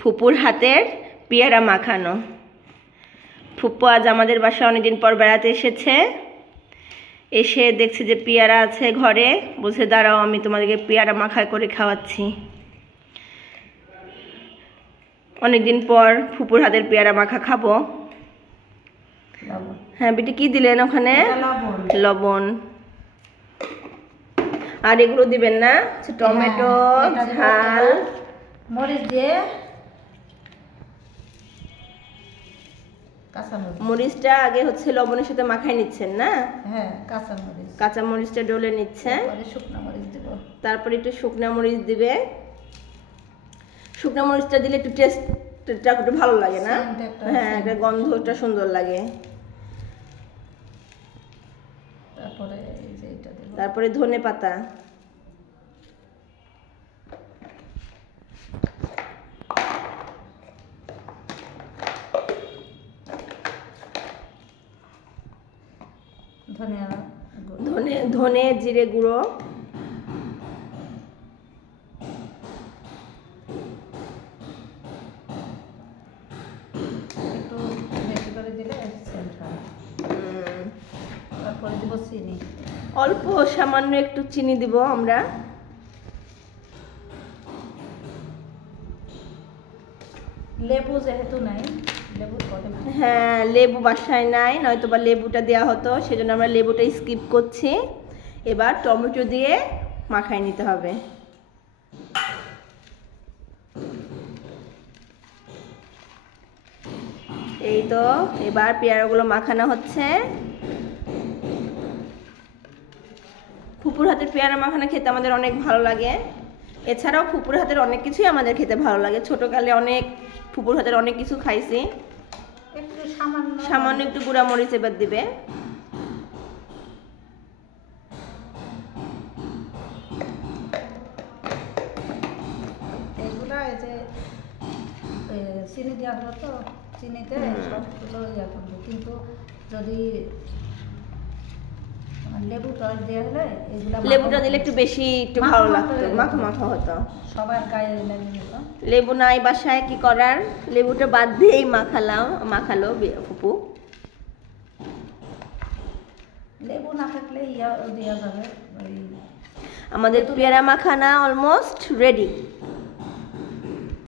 ফুপুর হাতের পেয়ারা মাখানো। ফুপু আজ আমাদের বাসায় অনেকদিন পর বেড়াতে এসেছে। এসে দেখছে যে পেয়ারা আছে ঘরে, বলছে দাঁড়াও আমি তোমাদেরকে পেয়ারা মাখা করে খাওয়াচ্ছি। অনেকদিন পর ফুপুর হাতের পেয়ারা মাখা খাবো। হ্যাঁ বেটি, কি দিলেন ওখানে? লবণ। আর এগুলো দিবেন না? টমেটো, ঝাল, মরিচ দিয়ে মরিচটা আগে হচ্ছে লবণের সাথে মাখাই নিচ্ছেন না? হ্যাঁ, কাঁচা মরিচটা ডলে নিচ্ছেন। শুকনো মরিচ দেব, তারপরে একটু শুকনো মরিচ দিবে। শুকনো মরিচটা দিলে একটু টেস্টটা একটু ভালো লাগে না? হ্যাঁ, একটা গন্ধটা সুন্দর লাগে। তারপরে ধনে পাতা, ধনে জিরে গুঁড়ো, একটু বেশি করে দিলে তারপরে দিব চিনি, অল্প সামান্য একটু চিনি দিব আমরা। লেবু যেহেতু নাই, হ্যাঁ লেবু বাসায় নাই, নয়তো বা লেবুটা দেওয়া হতো, সেজন্য আমরা লেবুটা স্কিপ করছি। এবার টমেটো দিয়ে মাখাই নিতে হবে। এই তো এবার পেয়ারাগুলো মাখানো হচ্ছে। ফুপুর হাতের পেয়ারা মাখানো খেতে আমাদের অনেক ভালো লাগে। এছাড়াও ফুপুর হাতের অনেক কিছুই আমাদের খেতে ভালো লাগে। ছোটকালে অনেক ফুপুর হাতের অনেক কিছু খাইছি। সামান্য একটু গুঁড়া মরিচ এবার দিবে। এগুলা এই যে চিনি দেওয়া হলো তো, চিনিতে সবগুলো ইয়া করবে, কিন্তু যদি লেবুটা দিলে একটু বেশি একটু ভালো লাগতো, মাখা মাখা হতো, সবার গায়ে লেগে যেত। লেবু নাই বাসায়, কি করার, লেবুটা বাদ দিয়েই মাখালো ফুপু। লেবু না থাকলে ইয়া দেওয়া যাবে। আমাদের পেয়ারা মাখানা অলমোস্ট রেডি।